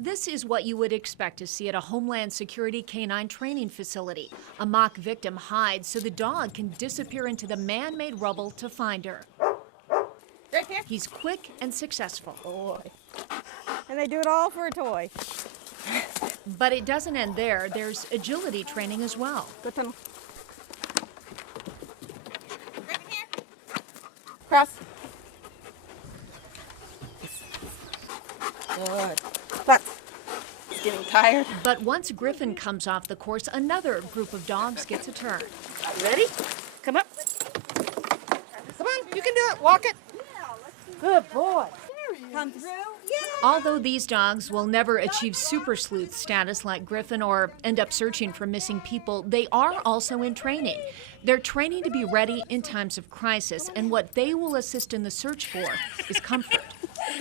This is what you would expect to see at a Homeland Security canine training facility. A mock victim hides so the dog can disappear into the man-made rubble to find her. Right here. He's quick and successful. Boy. And they do it all for a toy. But it doesn't end there. There's agility training as well. Good tunnel. Right here. Cross. Good. But he's getting tired. But once Griffin comes off the course, another group of dogs gets a turn. You ready? Come up. Come on, you can do it. Walk it. Good boy. Come through. Yeah. Although these dogs will never achieve super sleuth status like Griffin or end up searching for missing people, they are also in training. They're training to be ready in times of crisis, and what they will assist in the search for is comfort.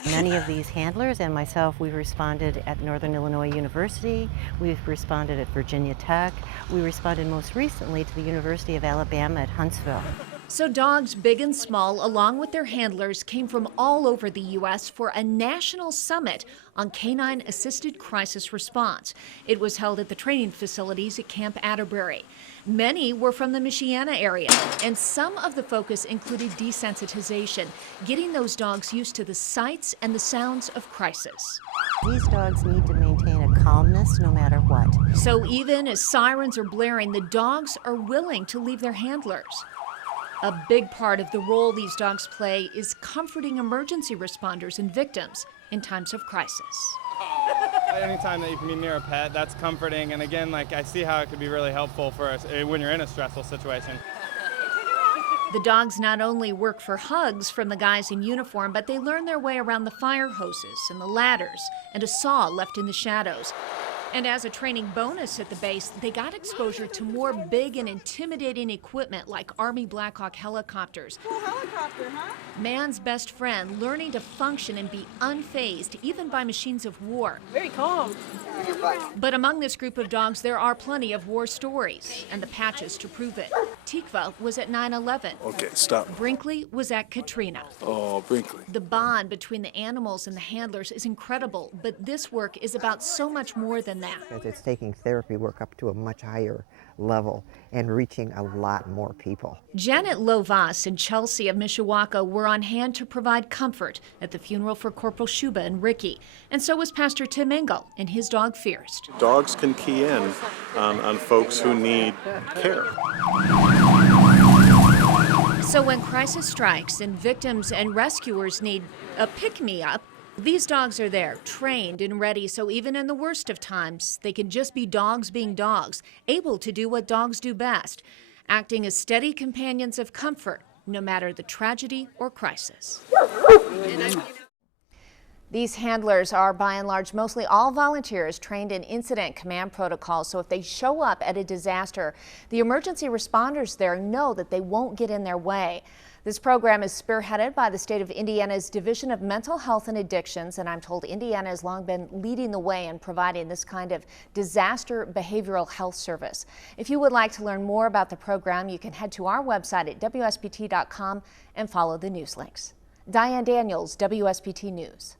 Many of these handlers and myself, we've responded at Northern Illinois University, we've responded at Virginia Tech, we responded most recently to the University of Alabama at Huntsville. So dogs big and small, along with their handlers, came from all over the U.S. for a national summit on canine-assisted crisis response. It was held at the training facilities at Camp Atterbury. Many were from the Michiana area, and some of the focus included desensitization, getting those dogs used to the sights and the sounds of crisis. These dogs need to maintain a calmness no matter what. So even as sirens are blaring, the dogs are willing to leave their handlers. A big part of the role these dogs play is comforting emergency responders and victims in times of crisis. Anytime that you can be near a pet, that's comforting. And again, I see how it could be really helpful for us when you're in a stressful situation. The dogs not only work for hugs from the guys in uniform, but they learn their way around the fire hoses and the ladders and a saw left in the shadows. And as a training bonus at the base, they got exposure to more big and intimidating equipment like Army Black Hawk helicopters. Cool helicopter, huh? Man's best friend, learning to function and be unfazed, even by machines of war. Very calm. But among this group of dogs, there are plenty of war stories, and the patches to prove it. Tikva was at 9/11. Okay, stop. Brinkley was at Katrina. Oh, Brinkley. The bond between the animals and the handlers is incredible, but this work is about so much more than that. It's taking therapy work up to a much higher level and reaching a lot more people. Janet Lovas and Chelsea of Mishawaka were on hand to provide comfort at the funeral for Corporal Shuba and Ricky. And so was Pastor Tim Engel and his dog Fierst. Dogs can key in on folks who need care. So when crisis strikes and victims and rescuers need a pick-me-up, these dogs are there, trained and ready, so even in the worst of times, they can just be dogs being dogs, able to do what dogs do best, acting as steady companions of comfort, no matter the tragedy or crisis. These handlers are, by and large, mostly all volunteers trained in incident command protocols, so if they show up at a disaster, the emergency responders there know that they won't get in their way. This program is spearheaded by the state of Indiana's Division of Mental Health and Addictions, and I'm told Indiana has long been leading the way in providing this kind of disaster behavioral health service. If you would like to learn more about the program, you can head to our website at WSBT.com and follow the news links. Diane Daniels, WSBT News.